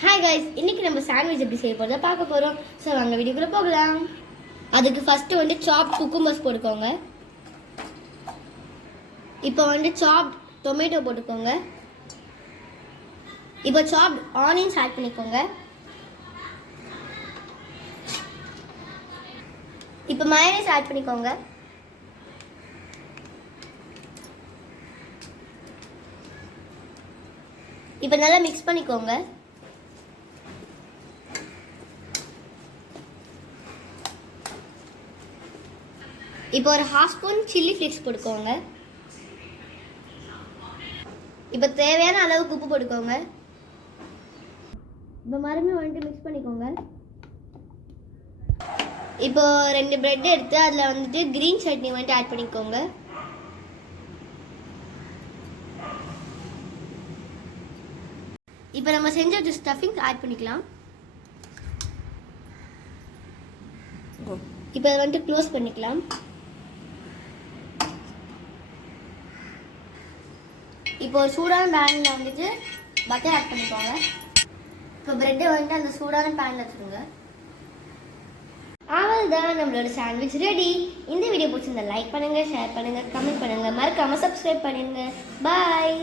Hi guys, இன்னைக்கு நம்ம sandwich எப்படி செய்ய போகிறத பார்க்க போகிறோம். ஸோ வாங்க வீடியோக்குள்ளே போகலாம். அதுக்கு ஃபஸ்ட்டு வந்து சாப் குக்கும்பர்ஸ் போட்டுக்கோங்க. இப்போ வந்து சாப் டொமேட்டோ போட்டுக்கோங்க. இப்போ சாப் ஆனியன்ஸ் ஆட் பண்ணிக்கோங்க. இப்போ மயோனைஸ் ஆட் பண்ணிக்கோங்க. இப்போ நல்லா மிக்ஸ் பண்ணிக்கோங்க. இப்போ ஒரு 1/2 ஸ்பூன் சில்லி ஃப்ளேக்ஸ் போட்டுக்கோங்க. இப்போ தேவையான அளவுக்கு உப்பு போட்டுக்கோங்க. இப்போ மறுபடியும் வந்துட்டு மிக்ஸ் பண்ணிக்கோங்க. இப்போ 2 பிரெட் எடுத்து அதில் வந்துட்டு க்ரீன் சட்னி வந்துட்டு ஆட் பண்ணிக்கோங்க. இப்போ நம்ம செஞ்ச ஒரு ஸ்டஃபிங் ஆட் பண்ணிக்கலாம். இப்போ அதை வந்துட்டு க்ளோஸ் பண்ணிக்கலாம். இப்போ ஒரு சூடான பேனில் வந்துட்டு பட்டர் ஆட் பண்ணிக்கோங்க. இப்போ ப்ரெட்டை வந்துட்டு அந்த சூடான பேனில் வச்சுருங்க. அவ்வளோதான், நம்மளோட சாண்ட்விச் ரெடி. இந்த வீடியோ பிடிச்சிருந்தா லைக் பண்ணுங்கள், ஷேர் பண்ணுங்கள், கமெண்ட் பண்ணுங்கள், மறக்காமல் சப்ஸ்கிரைப் பண்ணுங்கள். பாய்.